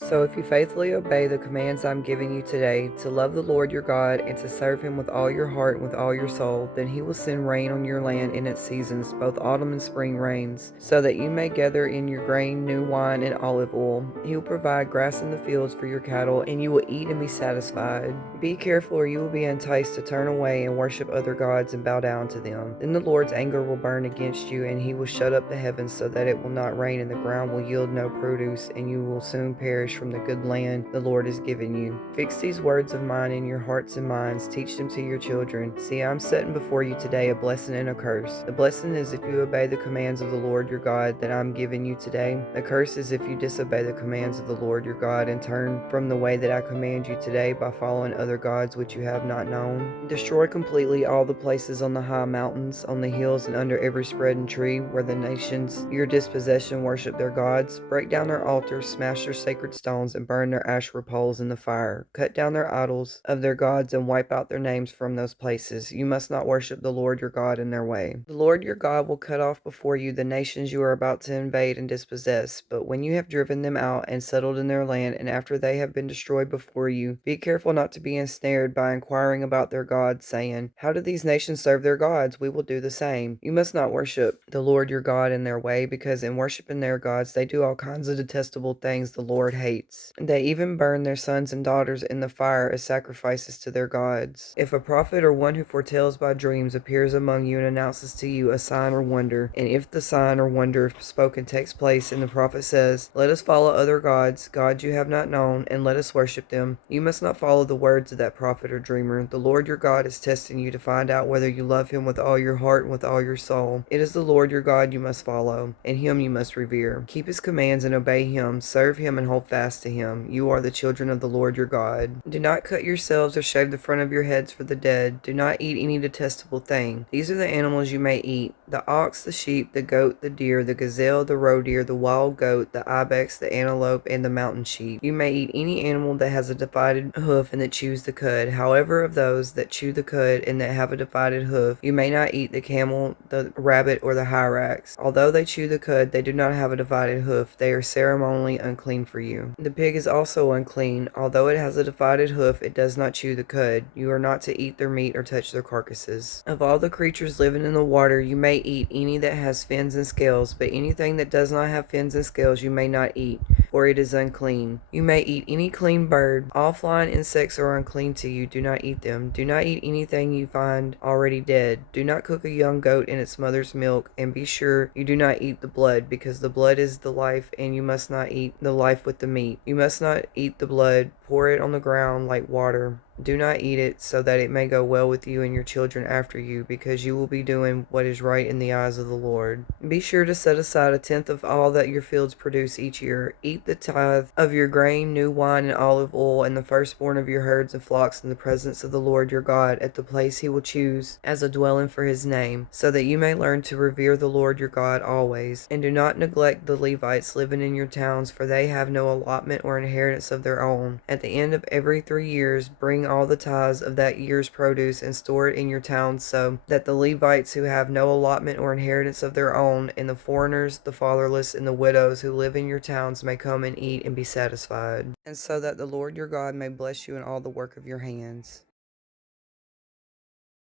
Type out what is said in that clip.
So if you faithfully obey the commands I'm giving you today, to love the Lord your God and to serve him with all your heart and with all your soul, then he will send rain on your land in its seasons, both autumn and spring rains, so that you may gather in your grain, new wine, and olive oil. He will provide grass in the fields for your cattle, and you will eat and be satisfied. Be careful, or you will be enticed to turn away and worship other gods and bow down to them. Then the Lord's anger will burn against you, and he will shut up the heavens so that it will not rain, and the ground will yield no produce, and you will soon perish from the good land the Lord has given you. Fix these words of mine in your hearts and minds, teach them to your children. See, I'm setting before you today a blessing and a curse. The blessing is if you obey the commands of the Lord your God that I'm giving you today. The curse is if you disobey the commands of the Lord your God and turn from the way that I command you today by following other gods which you have not known. Destroy completely all the places on the high mountains, on the hills, and under every spreading tree where the nations your dispossession worship their gods. Break down their altars, smash their sacred stones, and burn their Asherah poles in the fire. Cut down their idols of their gods and wipe out their names from those places. You must not worship the Lord your God in their way. The Lord your God will cut off before you the nations you are about to invade and dispossess. But when you have driven them out and settled in their land, and after they have been destroyed before you, be careful not to be ensnared by inquiring about their gods, saying, "How do these nations serve their gods? We will do the same." You must not worship the Lord your God in their way, because in worshiping their gods they do all kinds of detestable things the Lord hates. They even burn their sons and daughters in the fire as sacrifices to their gods. If a prophet or one who foretells by dreams appears among you and announces to you a sign or wonder, and if the sign or wonder spoken takes place and the prophet says, "Let us follow other gods, gods you have not known, and let us worship them," you must not follow the words of that prophet or dreamer. The Lord your God is testing you to find out whether you love him with all your heart and with all your soul. It is the Lord your God you must follow, and him you must revere. Keep his commands and obey him. Serve him and hold fast to him. You are the children of the Lord your God. Do not cut yourselves or shave the front of your heads for the dead. Do not eat any detestable thing. These are the animals you may eat: the ox, the sheep, the goat, the deer, the gazelle, the roe deer, the wild goat, the ibex, the antelope, and the mountain sheep. You may eat any animal that has a divided hoof and that chews the cud. However, of those that chew the cud and that have a divided hoof, you may not eat the camel, the rabbit, or the hyrax. Although they chew the cud, they do not have a divided hoof. They are ceremonially unclean for you. The pig is also unclean. Although it has a divided hoof, it does not chew the cud. You are not to eat their meat or touch their carcasses. Of all the creatures living in the water, you may eat any that has fins and scales, but anything that does not have fins and scales you may not eat, for it is unclean. You may eat any clean bird. All flying insects are unclean to you. Do not eat them. Do not eat anything you find already dead. Do not cook a young goat in its mother's milk, and be sure you do not eat the blood, because the blood is the life, and you must not eat the life with the meat. You must not eat the blood. Pour it on the ground like water. Do not eat it, so that it may go well with you and your children after you, because you will be doing what is right in the eyes of the Lord. Be sure to set aside a tenth of all that your fields produce each year. Eat the tithe of your grain, new wine, and olive oil, and the firstborn of your herds and flocks in the presence of the Lord your God at the place he will choose as a dwelling for his name, so that you may learn to revere the Lord your God always. And do not neglect the Levites living in your towns, for they have no allotment or inheritance of their own. At the end of every 3 years, bring all the tithes of that year's produce and store it in your towns, so that the Levites who have no allotment or inheritance of their own, and the foreigners, the fatherless, and the widows who live in your towns may come and eat and be satisfied, and so that the Lord your God may bless you in all the work of your hands.